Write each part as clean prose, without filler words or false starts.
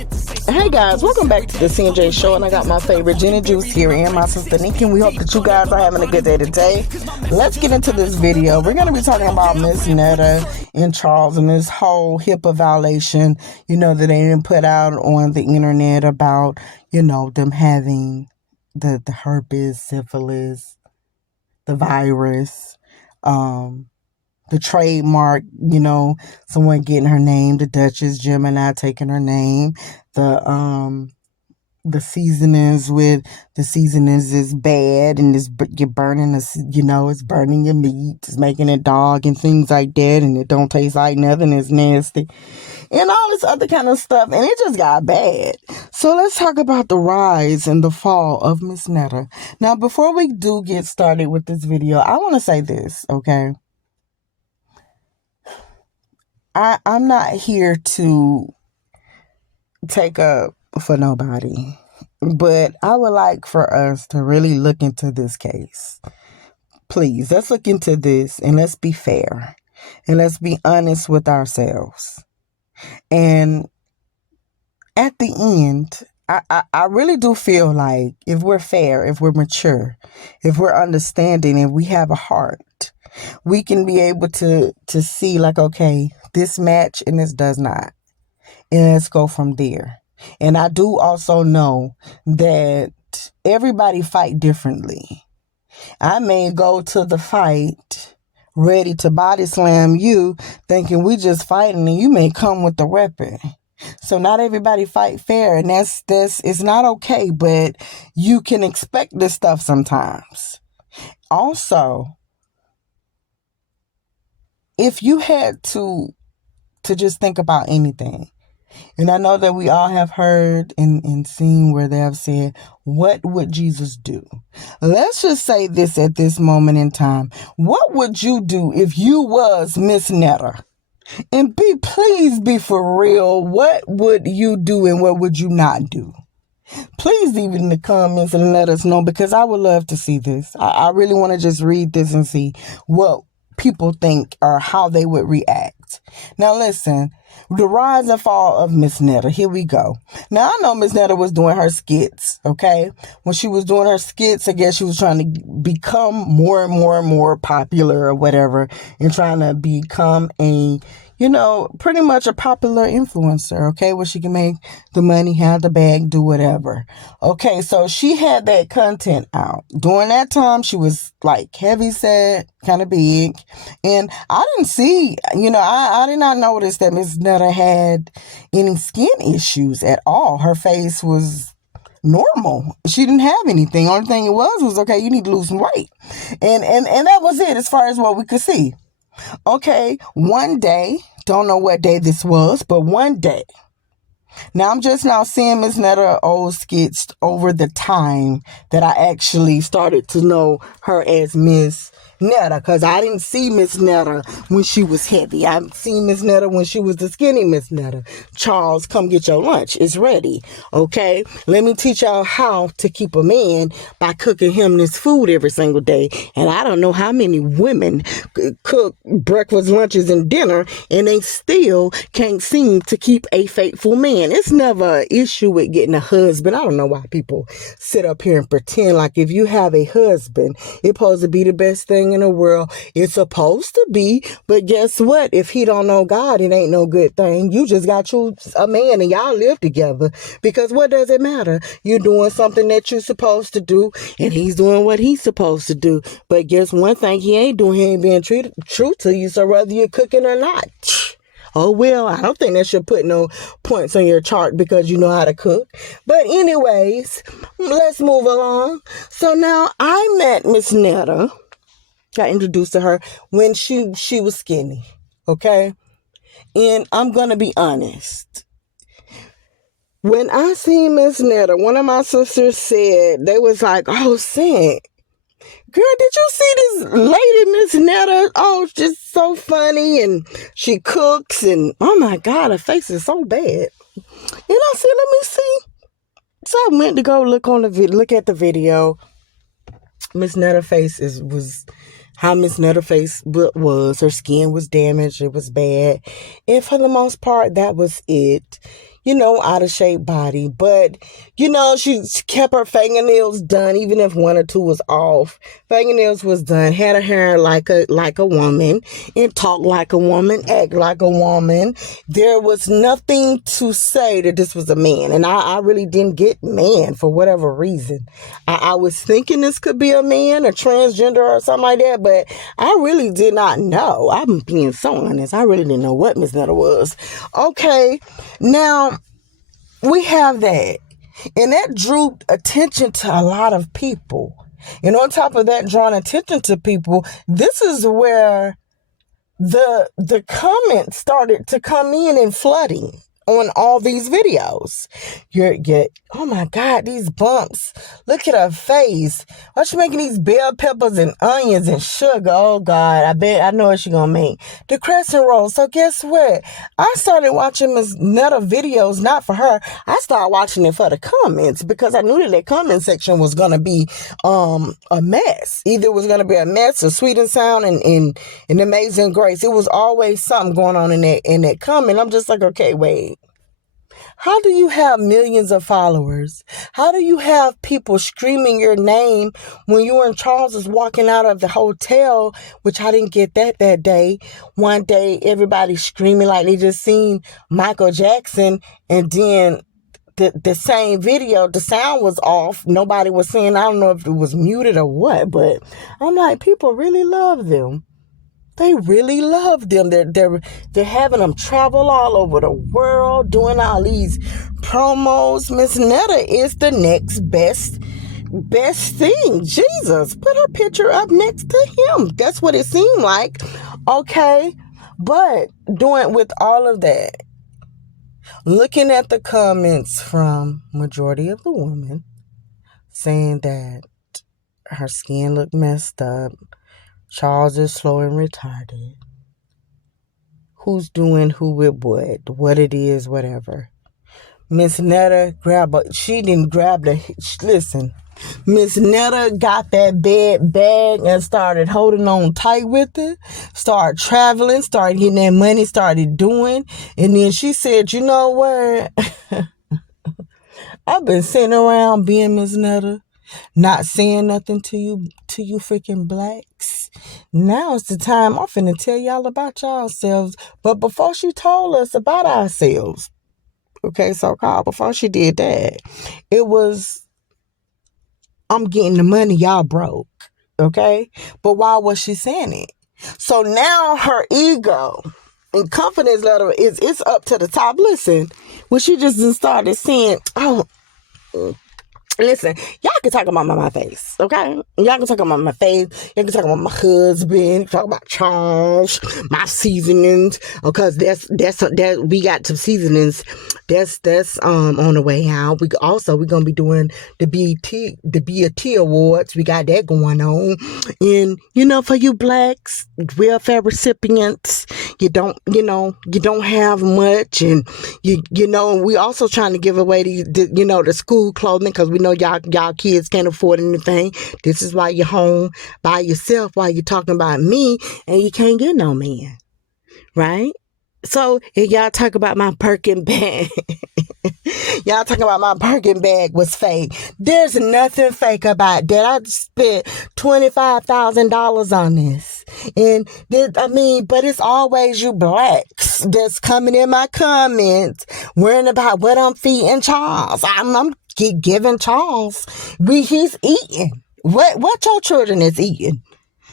Hey guys, welcome back to the CNJ show, and I got my favorite Jenny Juice here and my sister Nikki, and we hope that you guys are having a good day today. Let's get into this video. We're going to be talking about Miss Netta and Charles and this whole HIPAA violation, that they didn't put out on the internet about, them having the herpes, syphilis, the virus, the trademark, someone getting her name, the Duchess Gemini taking her name, the seasonings is bad and you're burning it's burning your meat, it's making it dog and things like that, and it don't taste like nothing, it's nasty and all this other kind of stuff, and it just got bad. So let's talk about the rise and the fall of Miss Netta. Now, before we do get started with this video, I want to say this, okay? I'm not here to take up for nobody, but I would like for us to really look into this case. Please, let's look into this and let's be fair and let's be honest with ourselves. And at the end, I really do feel like if we're fair, if we're mature, if we're understanding, if we have a heart, we can be able to see like, okay, this match and this does not. And let's go from there. And I do also know that everybody fight differently. I may go to the fight ready to body slam you, thinking we just fighting, and you may come with the weapon. So not everybody fight fair, and that's it's not okay, but you can expect this stuff sometimes. Also, if you had to just think about anything, and I know that we all have heard and seen where they have said, what would Jesus do? Let's just say this at this moment in time. What would you do if you was Miss Netta? And please be for real. What would you do and what would you not do? Please leave it in the comments and let us know, because I would love to see this. I really want to just read this and see what people think or how they would react. Now listen, the rise and fall of Miss Netta. Here we go. Now I know Miss Netta was doing her skits, okay? When she was doing her skits, I guess she was trying to become more and more and more popular or whatever, and trying to become a, pretty much a popular influencer, okay? Where she can make the money, have the bag, do whatever. Okay, so she had that content out. During that time, she was like heavy set, kind of big. And I didn't see, I did not notice that Miss Netta had any skin issues at all. Her face was normal. She didn't have anything. Only thing it was okay, you need to lose some weight. And that was it as far as what we could see. Okay, one day, don't know what day this was, but one day. Now, I'm just now seeing Miss Netta old skits over the time that I actually started to know her as Miss Netta, because I didn't see Miss Netta when she was heavy. I've seen Miss Netta when she was the skinny Miss Netta. Charles, come get your lunch. It's ready. Okay? Let me teach y'all how to keep a man by cooking him this food every single day. And I don't know how many women cook breakfast, lunches, and dinner, and they still can't seem to keep a faithful man. It's never an issue with getting a husband. I don't know why people sit up here and pretend like if you have a husband, it's supposed to be the best thing in the world. It's supposed to be, but guess what? If he don't know God, it ain't no good thing. You just got you a man and y'all live together, because what does it matter? You're doing something that you're supposed to do, and he's doing what he's supposed to do. But guess one thing he ain't doing, he ain't being true to you, so whether you're cooking or not. Oh, well, I don't think that should put no points on your chart because you know how to cook. But anyways, let's move along. So now I met Miss Netta. Got introduced to her when she was skinny, okay? And I'm going to be honest. When I seen Miss Netta, one of my sisters said, they was like, oh, Saint, girl, did you see this lady, Miss Netta? Oh, just so funny, and she cooks, and oh my God, her face is so bad. And I said, let me see. So I went to go look at the video. Miss Netta face was how Miss Netta face was. Her skin was damaged. It was bad. And for the most part, that was it. out of shape body. But, she kept her fingernails done, even if one or two was off. Fingernails was done, had her hair like a woman, and talked like a woman, act like a woman. There was nothing to say that this was a man. And I really didn't get man for whatever reason. I was thinking this could be a man, a transgender or something like that, but I really did not know. I'm being so honest. I really didn't know what Miss Netta was. Okay, now we have that. And that drew attention to a lot of people. And on top of that, drawing attention to people, this is where the comments started to come in and flooding on all these videos. Oh my God, these bumps. Look at her face. Why she making these bell peppers and onions and sugar? Oh God, I know what she gonna make. The crescent roll. So guess what? I started watching Miss Netta videos, not for her. I started watching it for the comments because I knew that comment section was gonna be a mess. Either it was gonna be a mess or Sweet and Sound and Amazing Grace. It was always something going on in that comment. I'm just like, okay, wait. How do you have millions of followers? How do you have people screaming your name when you and Charles is walking out of the hotel, which I didn't get that day. One day, everybody screaming like they just seen Michael Jackson, and then the same video, the sound was off. Nobody was saying, I don't know if it was muted or what, but I'm like, people really love them. They really love them. They're having them travel all over the world, doing all these promos. Miss Netta is the next best thing. Jesus, put her picture up next to him. That's what it seemed like. Okay, but doing with all of that, looking at the comments from majority of the women saying that her skin looked messed up, Charles is slow and retarded. Who's doing who with what it is, whatever. Miss Netta listen. Miss Netta got that bag and started holding on tight with it. Started traveling, started getting that money, started doing. And then she said, you know what? I've been sitting around being Miss Netta, not saying nothing to you freaking blacks. Now it's the time I'm finna tell y'all about yourselves. But before she told us about ourselves, okay, so-called, before she did that, it was, I'm getting the money, y'all broke, okay? But why was she saying it? So now her ego and confidence level it's up to the top. Listen, when she just started saying, oh, listen, y'all can talk about my face, okay? Y'all can talk about my face. Y'all can talk about my husband. Talk about Charles, my seasonings, because that we got some seasonings. That's on the way out. We're gonna be doing the BET Awards. We got that going on, and for you blacks, welfare recipients, you don't have much, and we also trying to give away the school clothing because we know y'all kids can't afford anything. This is why you're home by yourself while you're talking about me and you can't get no man, right? So if y'all talk about my Birkin bag, y'all talking about my Birkin bag was fake. There's nothing fake about that. I spent $25,000 on this. And but it's always you blacks that's coming in my comments worrying about what I'm feeding Charles. I'm giving Charles. He's eating. What your children is eating?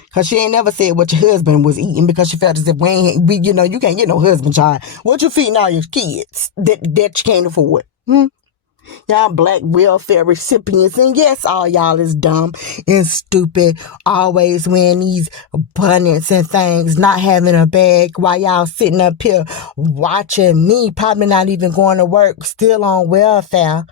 Because she ain't never said what your husband was eating because she felt as if you can't get no husband, child. What you feeding all your kids that you can't afford? Y'all black welfare recipients, and yes, all y'all is dumb and stupid, always wearing these bonnets and things, not having a bag while y'all sitting up here watching me, probably not even going to work, still on welfare.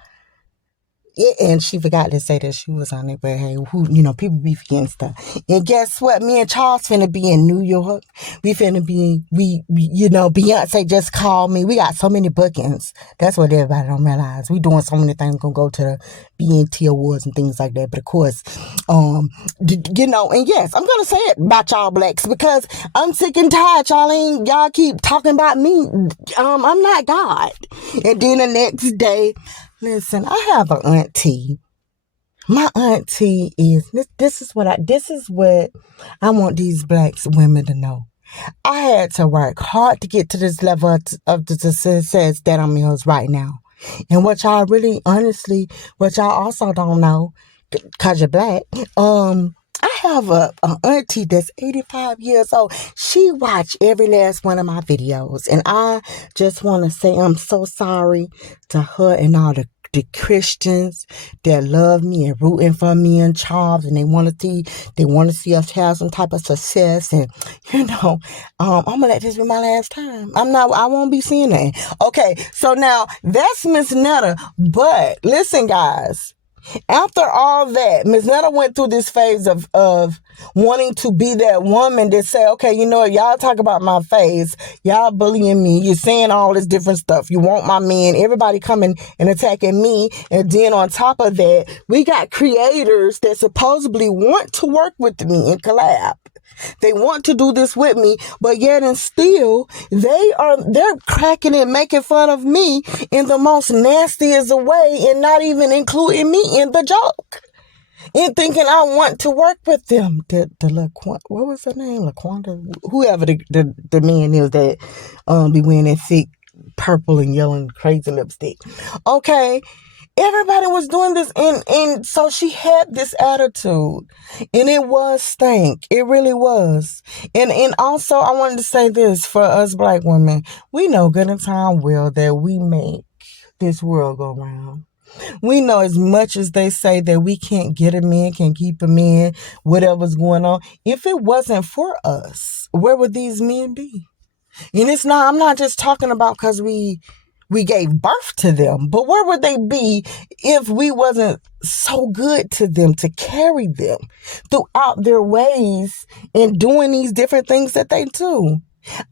And she forgot to say that she was on it, but hey, people be forgetting stuff. And guess what? Me and Charles finna be in New York. We finna be, Beyonce just called me. We got so many bookings. That's what everybody don't realize. We doing so many things. Gonna go to the BNT Awards and things like that. But of course, and yes, I'm gonna say it about y'all blacks because I'm sick and tired. Y'all keep talking about me. I'm not God. And then the next day, listen, I have an auntie. My auntie is this is what I want these black women to know. I had to work hard to get to this level of the success that I'm in right now. And what y'all also don't know, because you're black, I have an auntie that's 85 years old. She watched every last one of my videos. And I just want to say I'm so sorry to her and all the Christians that love me and rooting for me and Charles, and they want to see us have some type of success. And I'm gonna let this be my last time. I won't be seeing that. Okay, so now that's Miss Netta. But listen, guys. After all that, Miss Netta went through this phase of wanting to be that woman that say, okay, you know what, y'all talk about my face, y'all bullying me, you're saying all this different stuff, you want my man, everybody coming and attacking me, and then on top of that, we got creators that supposedly want to work with me and collab. They want to do this with me, but yet and still, they're cracking and making fun of me in the most nastiest way and not even including me in the joke. And thinking I want to work with them. What was her name? LaQuanda? Whoever the man is that be wearing that thick purple and yellow and crazy lipstick. Okay. Everybody was doing this, and so she had this attitude, and it was stank. It really was. And also, I wanted to say this for us black women. We know good and time well that we make this world go round. We know as much as they say that we can't get a man, can't keep a man, whatever's going on. If it wasn't for us, where would these men be? And I'm not just talking about because we gave birth to them, but where would they be if we wasn't so good to them to carry them throughout their ways and doing these different things that they do?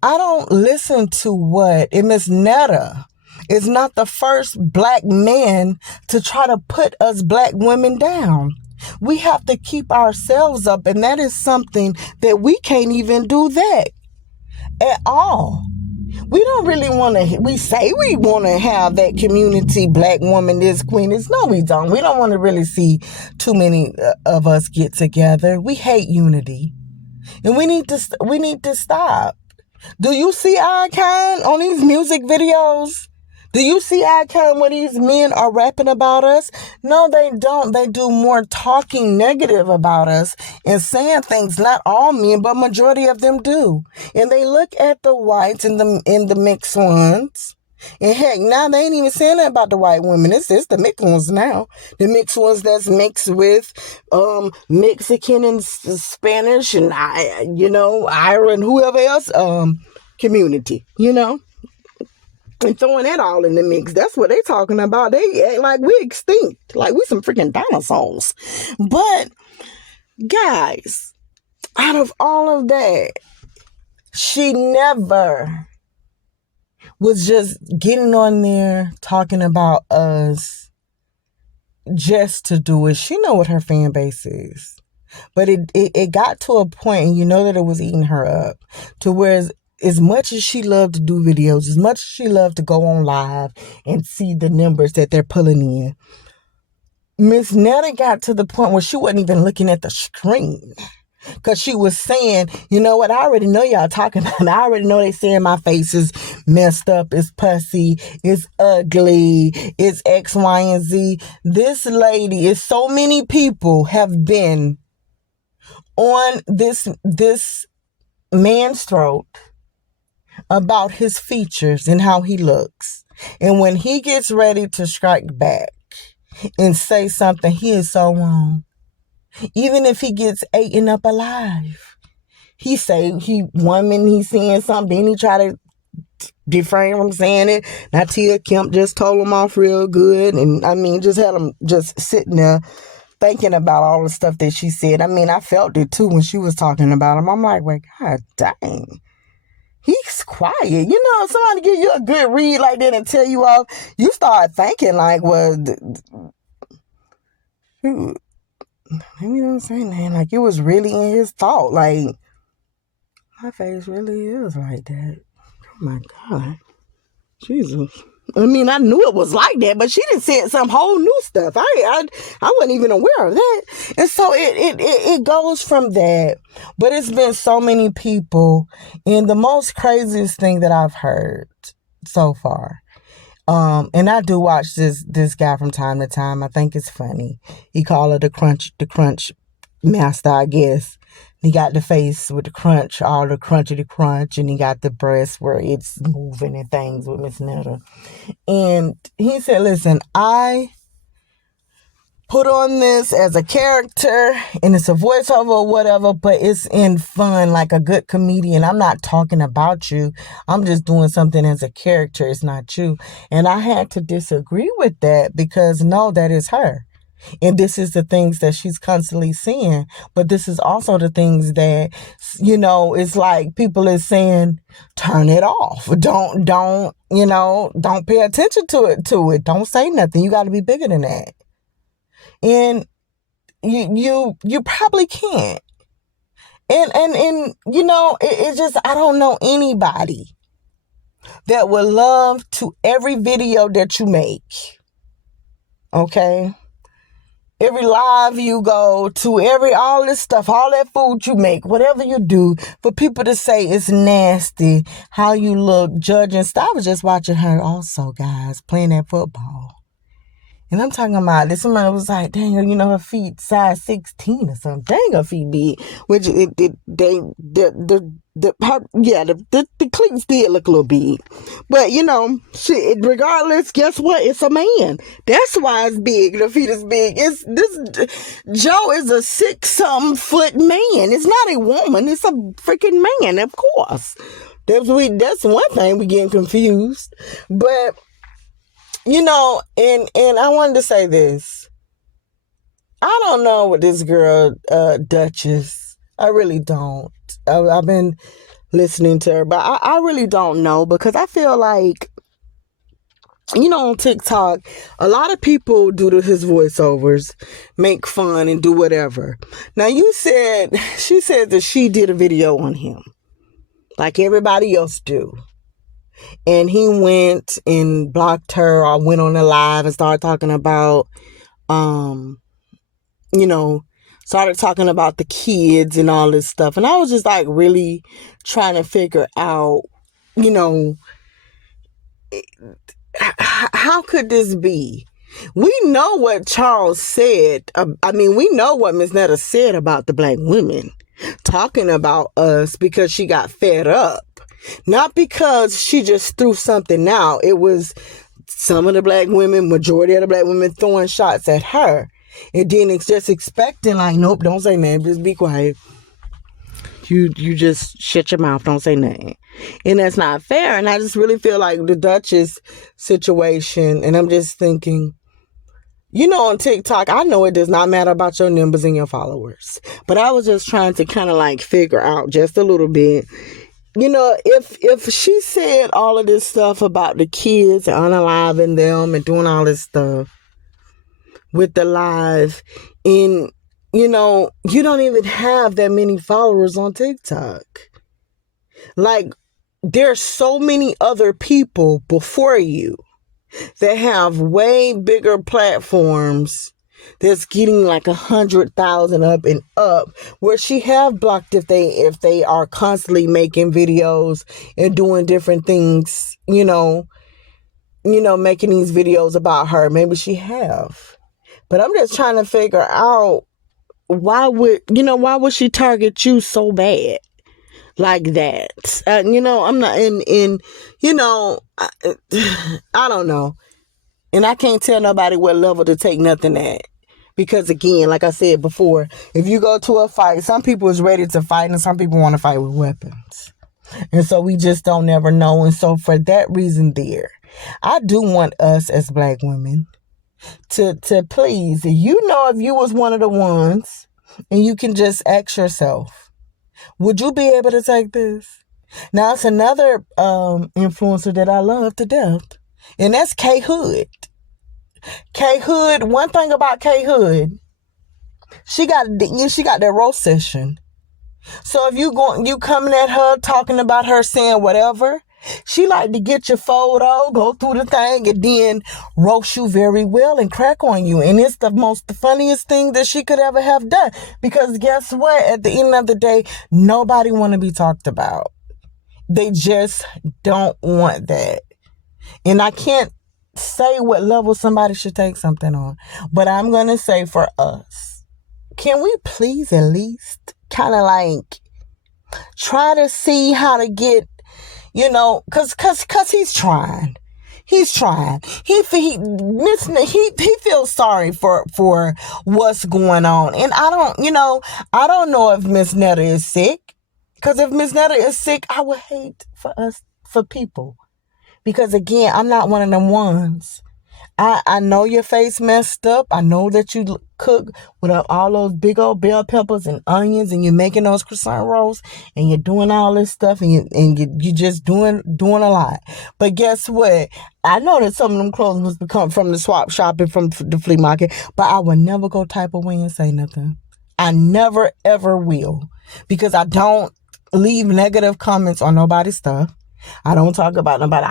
I don't listen to and Miss Netta is not the first black man to try to put us black women down. We have to keep ourselves up, and that is something that we can't even do that at all. We don't really want to, we say we want to have that community, black woman, this queen is. No, we don't. We don't want to really see too many of us get together. We hate unity. And we need to stop. Do you see Icon on these music videos? Do you see Icon when these men are rapping about us? No, they don't. They do more talking negative about us and saying things. Not all men, but majority of them do. And they look at the whites and the mixed ones. And heck, now they ain't even saying that about the white women. It's the mixed ones now. The mixed ones that's mixed with Mexican and Spanish and Ireland, whoever else community, and throwing that all in the mix. That's what they talking about. They act like we extinct. Like we some freaking dinosaurs. But, guys, out of all of that, she never was just getting on there talking about us just to do it. She know what her fan base is. But it got to a point, and that it was eating her up, to where as much as she loved to do videos, as much as she loved to go on live and see the numbers that they're pulling in, Miss Netta got to the point where she wasn't even looking at the screen. Because she was saying, you know what, I already know y'all talking about me. I already know they saying my face is messed up, it's pussy, it's ugly, it's X, Y, and Z. This lady, so many people have been on this man's throat about his features and how he looks. And when he gets ready to strike back and say something, he is so wrong. Even if he gets eaten up alive, he's saying something, then he try to refrain from saying it. Now Tia Kemp just told them off real good. And I mean, just had them just sitting there thinking about all the stuff that she said. I mean, I felt it too when she was talking about him. I'm like, well, God dang. He's quiet. You know, somebody give you a good read like that and tell you off, you start thinking like, well, shoot, maybe don't say nothing. Like, it was really in his thought. Like, my face really is like that. Oh my God. Jesus. I mean, I knew it was like that, but she done said some whole new stuff. I wasn't even aware of that. And so it goes from that. But it's been so many people. And the most craziest thing that I've heard so far, and I do watch this guy from time to time. I think it's funny. He called it the crunch master, I guess. He got the face with the crunch, all the crunchity crunch, and he got the breast where it's moving and things with Miss Netta. And he said, listen, I put on this as a character, and it's a voiceover or whatever, but it's in fun, like a good comedian. I'm not talking about you. I'm just doing something as a character. It's not you. And I had to disagree with that because, no, that is her. And this is the things that she's constantly seeing. But this is also the things that, you know, it's like people is saying, turn it off. Don't pay attention to it. Don't say nothing. You got to be bigger than that. And you probably can't. And you know, it's just, I don't know anybody that would love to every video that you make. Okay? Every live you go to, all this stuff, all that food you make, whatever you do, for people to say it's nasty, how you look, judging stuff. I was just watching her also, guys, playing that football. And I'm talking about this. Somebody was like, dang, you know, her feet size 16 or something. Dang, her feet big. Which the cleats did look a little big. But, you know, shit, regardless, guess what? It's a man. That's why it's big. The feet is big. Joe is a 6-something foot man. It's not a woman. It's a freaking man, of course. That's one thing we getting confused. But, you know, and I wanted to say this. I don't know what this girl, Duchess. I really don't. I've been listening to her, but I really don't know, because I feel like, you know, on TikTok, a lot of people do his voiceovers, make fun and do whatever. Now, she said that she did a video on him, like everybody else do. And he went and blocked her or went on the live and started talking about, started talking about the kids and all this stuff. And I was just like really trying to figure out, you know, how could this be? We know what Charles said. We know what Miss Netta said about the black women, talking about us because she got fed up. Not because she just threw something out. It was some of the black women, majority of the black women throwing shots at her. And then it's just expecting, like, nope, don't say nothing. Just be quiet. You just shut your mouth. Don't say nothing. And that's not fair. And I just really feel like the Duchess situation, and I'm just thinking, you know, on TikTok, I know it does not matter about your numbers and your followers. But I was just trying to kind of like figure out just a little bit. You know, if she said all of this stuff about the kids and unaliving them and doing all this stuff with the live, and, you know, you don't even have that many followers on TikTok. Like, there's so many other people before you that have way bigger platforms that's getting like 100,000 up and up, where she have blocked if they are constantly making videos and doing different things, you know, making these videos about her. Maybe she have, but I'm just trying to figure out why would she target you so bad like that? I'm not in I don't know, and I can't tell nobody what level to take nothing at. Because again, like I said before, if you go to a fight, some people is ready to fight and some people want to fight with weapons. And so we just don't never know. And so for that reason there, I do want us as black women to please, if you was one of the ones, and you can just ask yourself, would you be able to take this? Now, it's another influencer that I love to death, and that's K Hood. K Hood, one thing about K Hood, she got that roast session. So if you coming at her, talking about her, saying whatever, she like to get your photo, go through the thing, and then roast you very well and crack on you. And it's the funniest thing that she could ever have done. Because guess what? At the end of the day, nobody want to be talked about. They just don't want that. And I can't say what level somebody should take something on. But I'm going to say for us, can we please at least kind of like try to see how to get, cause he's trying. He feels sorry for what's going on. And I don't know if Miss Netta is sick. Cause if Miss Netta is sick, I would hate for people. Because again, I'm not one of them ones. I know your face messed up. I know that you cook with all those big old bell peppers and onions, and you're making those croissant rolls, and you're doing all this stuff, and you just doing a lot. But guess what? I know that some of them clothes must come from the swap shop and from the flea market, but I would never go type away and say nothing. I never ever will, because I don't leave negative comments on nobody's stuff. I don't talk about nobody.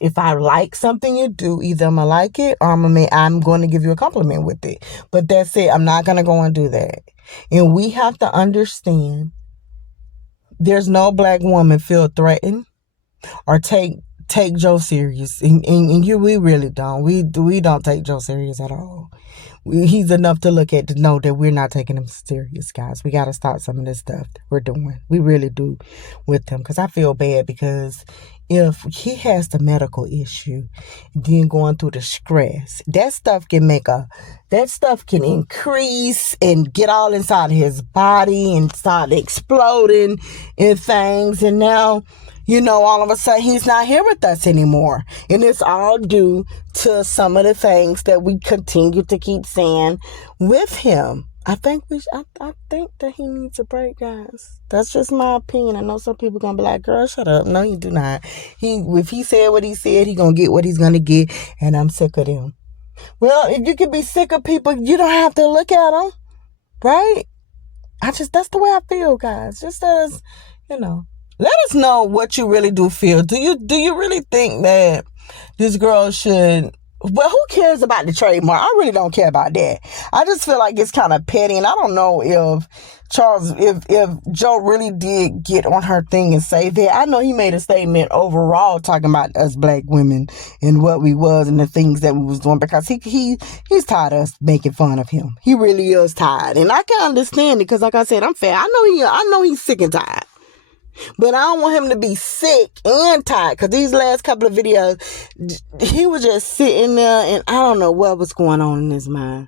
If I like something you do, either I'm going to like it or I'm going to give you a compliment with it. But that's it. I'm not going to go and do that. And we have to understand there's no black woman feel threatened or take Joe serious. And we really don't. We don't take Joe serious at all. He's enough to look at to know that we're not taking him serious, guys. We got to stop some of this stuff that we're doing. We really do with him, because I feel bad, because if he has the medical issue, then going through the stress, that stuff can increase and get all inside of his body and start exploding and things. And now, all of a sudden he's not here with us anymore. And it's all due to some of the things that we continue to keep saying with him. I think that he needs a break, guys. That's just my opinion. I know some people gonna be like, girl, shut up. No, you do not. If he said what he said, he gonna get what he's gonna get, and I'm sick of them. Well, if you can be sick of people, you don't have to look at them, right? That's the way I feel, guys. Just as, let us know what you really do feel. Do you really think that this girl should? Well, who cares about the trademark? I really don't care about that. I just feel like it's kind of petty, and I don't know if Joe really did get on her thing and say that. I know he made a statement overall talking about us black women and what we was and the things that we was doing, because he's tired of us making fun of him. He really is tired, and I can understand it, because like I said, I'm fair. I know he's sick and tired. But I don't want him to be sick and tired, because these last couple of videos, he was just sitting there, and I don't know what was going on in his mind.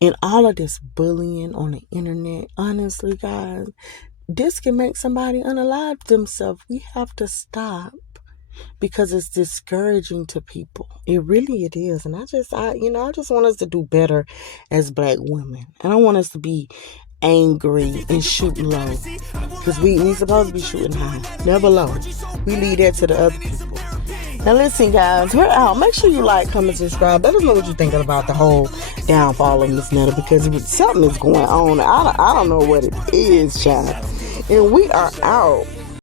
And all of this bullying on the internet, honestly, guys, this can make somebody unalive themselves. We have to stop, because it's discouraging to people. It is. And I just want us to do better as black women. I don't want us to be angry and shoot low, because we supposed to be shooting high, never low. We leave that to the other people. Now listen, guys, we're out. Make sure you like, comment, subscribe. Let us know what you're thinking about the whole downfall of Miss Netta, because something is going on. I don't know what it is, child. And we are out.